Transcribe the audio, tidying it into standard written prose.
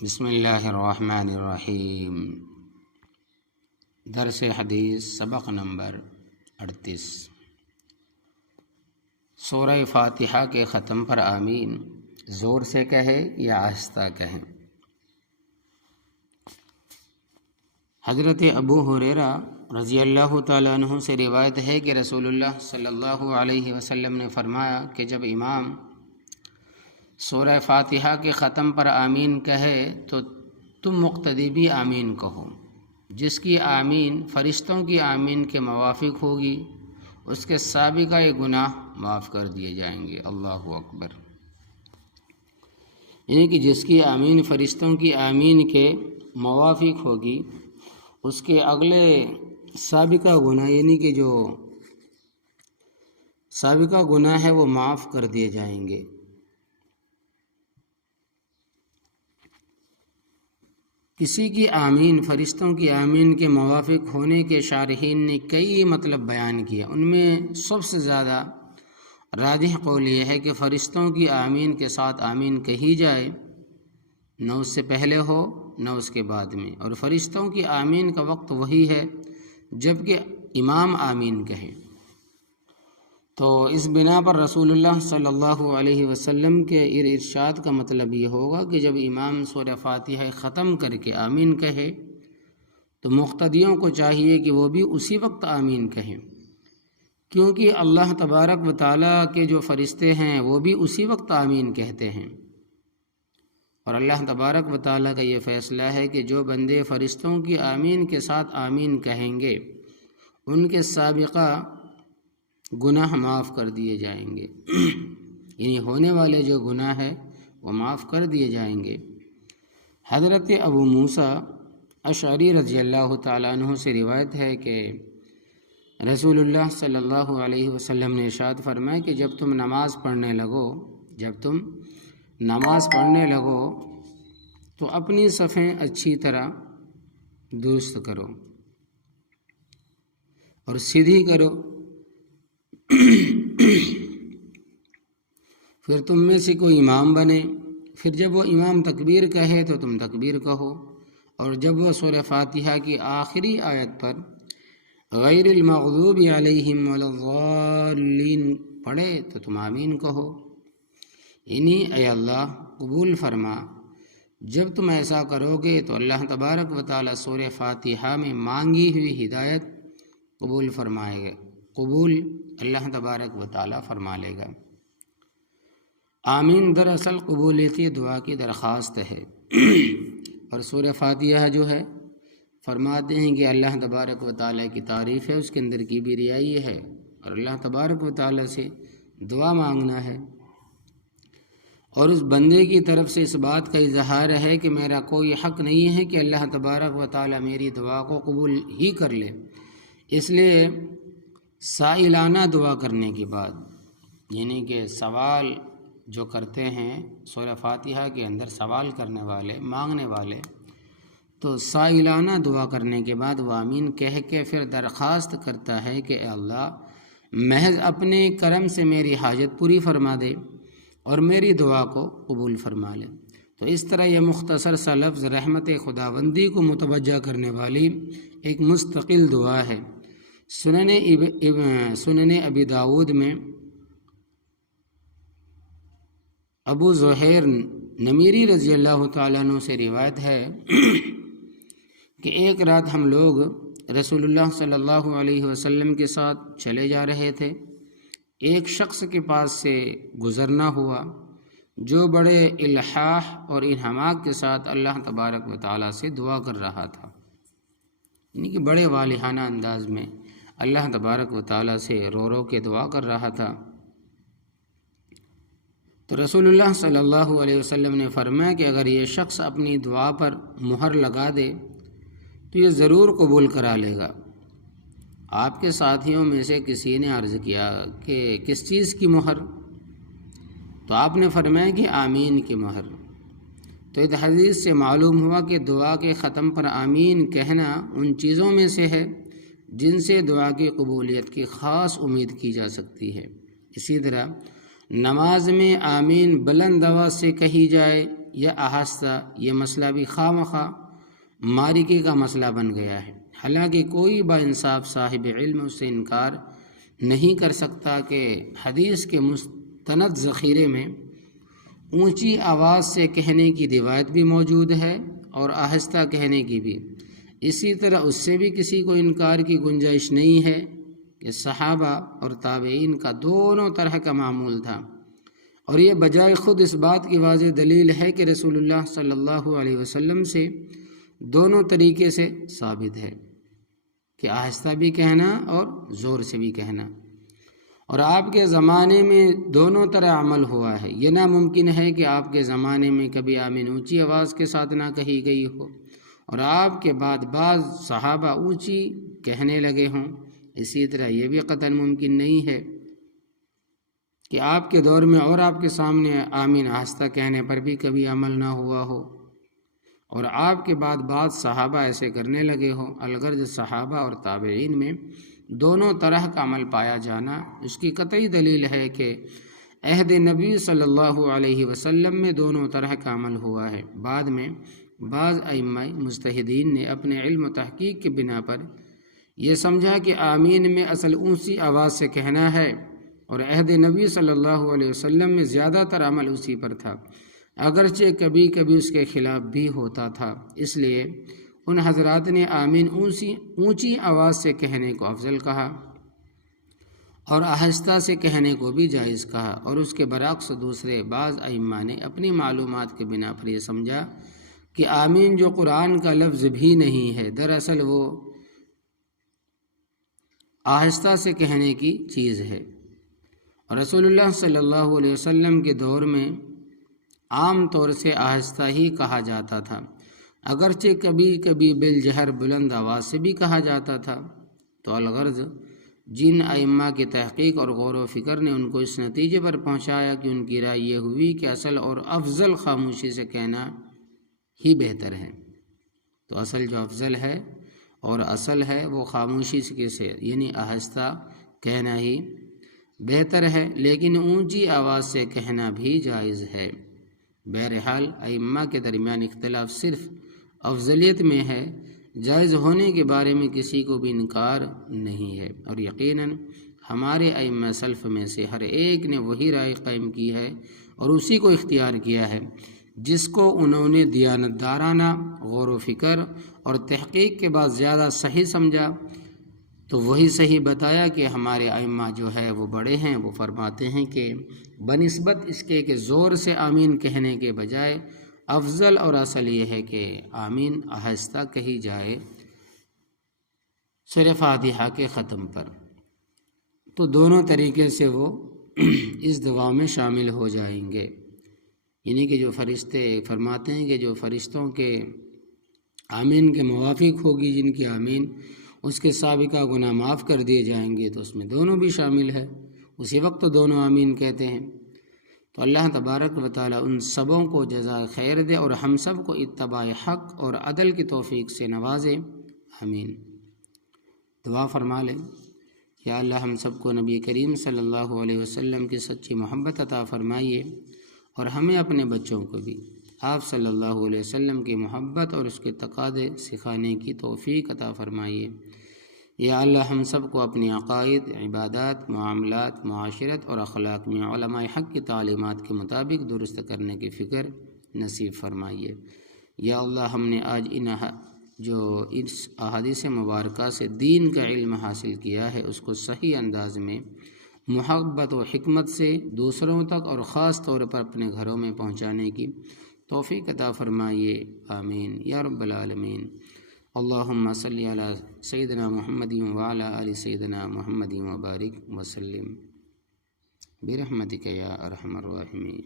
بسم اللہ الرحمن الرحیم۔ درس حدیث سبق نمبر 38۔ سورہ فاتحہ کے ختم پر آمین زور سے کہے یا آہستہ کہیں؟ حضرت ابو ہریرہ رضی اللہ تعالیٰ عنہ سے روایت ہے کہ رسول اللہ صلی اللہ علیہ وسلم نے فرمایا کہ جب امام سورہ فاتحہ کے ختم پر آمین کہے تو تم مقتدی بھی آمین کہو۔ جس کی آمین فرشتوں کی آمین کے موافق ہوگی اس کے سابقہ گناہ معاف کر دیے جائیں گے۔ اللہ اکبر۔ یعنی کہ جس کی آمین فرشتوں کی آمین کے موافق ہوگی اس کے اگلے سابقہ گناہ یعنی کہ جو سابقہ گناہ ہے وہ معاف کر دیے جائیں گے۔ کسی کی آمین فرشتوں کی آمین کے موافق ہونے کے شارحین نے کئی مطلب بیان کیا، ان میں سب سے زیادہ راجح قول یہ ہے کہ فرشتوں کی آمین کے ساتھ آمین کہی جائے، نہ اس سے پہلے ہو نہ اس کے بعد میں، اور فرشتوں کی آمین کا وقت وہی ہے جبکہ امام آمین کہے۔ تو اس بنا پر رسول اللہ صلی اللہ علیہ وسلم کے ارشاد کا مطلب یہ ہوگا کہ جب امام سورہ فاتحہ ختم کر کے آمین کہے تو مقتدیوں کو چاہیے کہ وہ بھی اسی وقت آمین کہیں، کیونکہ اللہ تبارک و تعالیٰ کے جو فرشتے ہیں وہ بھی اسی وقت آمین کہتے ہیں، اور اللہ تبارک و تعالیٰ کا یہ فیصلہ ہے کہ جو بندے فرشتوں کی آمین کے ساتھ آمین کہیں گے ان کے سابقہ گناہ معاف کر دیے جائیں گے، یعنی ہونے والے جو گناہ ہے وہ معاف کر دیے جائیں گے۔ حضرت ابو موسیٰ اشعری رضی اللہ تعالیٰ عنہ سے روایت ہے کہ رسول اللہ صلی اللہ علیہ وسلم نے ارشاد فرمایا کہ جب تم نماز پڑھنے لگو تو اپنی صفیں اچھی طرح درست کرو اور سیدھی کرو، پھر تم میں سے کوئی امام بنے، پھر جب وہ امام تکبیر کہے تو تم تکبیر کہو، اور جب وہ سورہ فاتحہ کی آخری آیت پر غیر المغضوب علیہم ولا الضالین پڑھے تو تم آمین کہو، یعنی اے اللہ قبول فرما۔ جب تم ایسا کرو گے تو اللہ تبارک و تعالیٰ سورہ فاتحہ میں مانگی ہوئی ہدایت قبول فرمائے گا، قبول اللہ تبارک و تعالیٰ فرما لے گا۔ آمین دراصل قبولیتی دعا کی درخواست ہے، اور سورہ فاتحہ جو ہے فرماتے ہیں کہ اللہ تبارک و تعالیٰ کی تعریف ہے، اس کے اندر کی بھی رعائی ہے، اور اللہ تبارک و تعالیٰ سے دعا مانگنا ہے، اور اس بندے کی طرف سے اس بات کا اظہار ہے کہ میرا کوئی حق نہیں ہے کہ اللہ تبارک و تعالیٰ میری دعا کو قبول ہی کر لے، اس لیے سائلانہ دعا کرنے کے بعد، یعنی کہ سوال جو کرتے ہیں سورہ فاتحہ کے اندر سوال کرنے والے مانگنے والے، تو سائلانہ دعا کرنے کے بعد وہ آمین کہہ کے پھر درخواست کرتا ہے کہ اے اللہ محض اپنے کرم سے میری حاجت پوری فرما دے اور میری دعا کو قبول فرما لے۔ تو اس طرح یہ مختصر سا لفظ رحمت خداوندی کو متوجہ کرنے والی ایک مستقل دعا ہے۔ سنن ابی داود میں ابو زہیر نمیری رضی اللہ تعالیٰ عنہ سے روایت ہے کہ ایک رات ہم لوگ رسول اللہ صلی اللہ علیہ وسلم کے ساتھ چلے جا رہے تھے، ایک شخص کے پاس سے گزرنا ہوا جو بڑے الحاح اور انہماک کے ساتھ اللہ تبارک و تعالیٰ سے دعا کر رہا تھا، یعنی کہ بڑے والہانہ انداز میں اللہ تبارک و تعالیٰ سے رو رو کے دعا کر رہا تھا۔ تو رسول اللہ صلی اللہ علیہ وسلم نے فرمایا کہ اگر یہ شخص اپنی دعا پر مہر لگا دے تو یہ ضرور قبول کرا لے گا۔ آپ کے ساتھیوں میں سے کسی نے عرض کیا کہ کس چیز کی مہر؟ تو آپ نے فرمایا کہ آمین کی مہر۔ تو اس حدیث سے معلوم ہوا کہ دعا کے ختم پر آمین کہنا ان چیزوں میں سے ہے جن سے دعا کی قبولیت کی خاص امید کی جا سکتی ہے۔ اسی طرح نماز میں آمین بلند آواز سے کہی جائے یا آہستہ، یہ مسئلہ بھی خواہ مارکی کا مسئلہ بن گیا ہے، حالانکہ کوئی با انصاف صاحب علم اس سے انکار نہیں کر سکتا کہ حدیث کے مستند ذخیرے میں اونچی آواز سے کہنے کی روایت بھی موجود ہے اور آہستہ کہنے کی بھی۔ اسی طرح اس سے بھی کسی کو انکار کی گنجائش نہیں ہے کہ صحابہ اور تابعین کا دونوں طرح کا معمول تھا، اور یہ بجائے خود اس بات کی واضح دلیل ہے کہ رسول اللہ صلی اللہ علیہ وسلم سے دونوں طریقے سے ثابت ہے کہ آہستہ بھی کہنا اور زور سے بھی کہنا، اور آپ کے زمانے میں دونوں طرح عمل ہوا ہے۔ یہ ناممکن ہے کہ آپ کے زمانے میں کبھی آمین اونچی آواز کے ساتھ نہ کہی گئی ہو اور آپ کے بعد بعض صحابہ اونچی کہنے لگے ہوں۔ اسی طرح یہ بھی قطعاً ممکن نہیں ہے کہ آپ کے دور میں اور آپ کے سامنے آمین آہستہ کہنے پر بھی کبھی عمل نہ ہوا ہو اور آپ کے بعد بعض صحابہ ایسے کرنے لگے ہوں۔ الغرض صحابہ اور تابعین میں دونوں طرح کا عمل پایا جانا اس کی قطعی دلیل ہے کہ عہد نبی صلی اللہ علیہ وسلم میں دونوں طرح کا عمل ہوا ہے۔ بعد میں بعض ائمہ مجتہدین نے اپنے علم و تحقیق کی بنا پر یہ سمجھا کہ آمین میں اصل اونچی آواز سے کہنا ہے، اور عہد نبی صلی اللہ علیہ وسلم میں زیادہ تر عمل اسی پر تھا، اگرچہ کبھی کبھی اس کے خلاف بھی ہوتا تھا۔ اس لیے ان حضرات نے آمین اونچی آواز سے کہنے کو افضل کہا اور آہستہ سے کہنے کو بھی جائز کہا، اور اس کے برعکس دوسرے بعض ائمہ نے اپنی معلومات کے بنا پر یہ سمجھا کہ آمین جو قرآن کا لفظ بھی نہیں ہے، دراصل وہ آہستہ سے کہنے کی چیز ہے، اور رسول اللہ صلی اللہ علیہ وسلم کے دور میں عام طور سے آہستہ ہی کہا جاتا تھا، اگرچہ کبھی کبھی بالجہر بلند آواز سے بھی کہا جاتا تھا۔ تو الغرض جن ائمہ کی تحقیق اور غور و فکر نے ان کو اس نتیجے پر پہنچایا کہ ان کی رائے یہ ہوئی کہ اصل اور افضل خاموشی سے کہنا ہی بہتر ہے۔ تو اصل جو افضل ہے اور اصل ہے وہ خاموشی سے یعنی آہستہ کہنا ہی بہتر ہے، لیکن اونچی آواز سے کہنا بھی جائز ہے۔ بہرحال ائمہ کے درمیان اختلاف صرف افضلیت میں ہے، جائز ہونے کے بارے میں کسی کو بھی انکار نہیں ہے، اور یقیناً ہمارے ائمہ سلف میں سے ہر ایک نے وہی رائے قائم کی ہے اور اسی کو اختیار کیا ہے جس کو انہوں نے دیانتدارانہ غور و فکر اور تحقیق کے بعد زیادہ صحیح سمجھا۔ تو وہی صحیح بتایا کہ ہمارے ائمہ جو ہے وہ بڑے ہیں، وہ فرماتے ہیں کہ بنسبت اس کے کہ زور سے آمین کہنے کے بجائے افضل اور اصل یہ ہے کہ آمین آہستہ کہی جائے سورہ فاتحہ کے ختم پر، تو دونوں طریقے سے وہ اس دعا میں شامل ہو جائیں گے۔ یعنی کہ جو فرشتے فرماتے ہیں کہ جو فرشتوں کے آمین کے موافق ہوگی، جن کی آمین اس کے سابقہ گناہ معاف کر دیے جائیں گے، تو اس میں دونوں بھی شامل ہے، اسی وقت دونوں آمین کہتے ہیں۔ تو اللہ تبارک و تعالی ان سبوں کو جزائے خیر دے اور ہم سب کو اتباع حق اور عدل کی توفیق سے نوازے، آمین۔ دعا فرما لیں۔ یا اللہ ہم سب کو نبی کریم صلی اللہ علیہ وسلم کی سچی محبت عطا فرمائیے، اور ہمیں اپنے بچوں کو بھی آپ صلی اللہ علیہ وسلم کی محبت اور اس کے تقاضے سکھانے کی توفیق عطا فرمائیے۔ یا اللہ ہم سب کو اپنی عقائد، عبادات، معاملات، معاشرت اور اخلاق میں علماء حق کی تعلیمات کے مطابق درست کرنے کی فکر نصیب فرمائیے۔ یا اللہ ہم نے آج اس احادیث مبارکہ سے دین کا علم حاصل کیا ہے، اس کو صحیح انداز میں محبت و حکمت سے دوسروں تک اور خاص طور پر اپنے گھروں میں پہنچانے کی توفیق عطا فرمائیے، آمین یا رب العالمین۔ اللہم صلی علی سیدنا محمد وعلی آل سیدنا محمد وبارک وسلم برحمتک یا ارحم الراحمین۔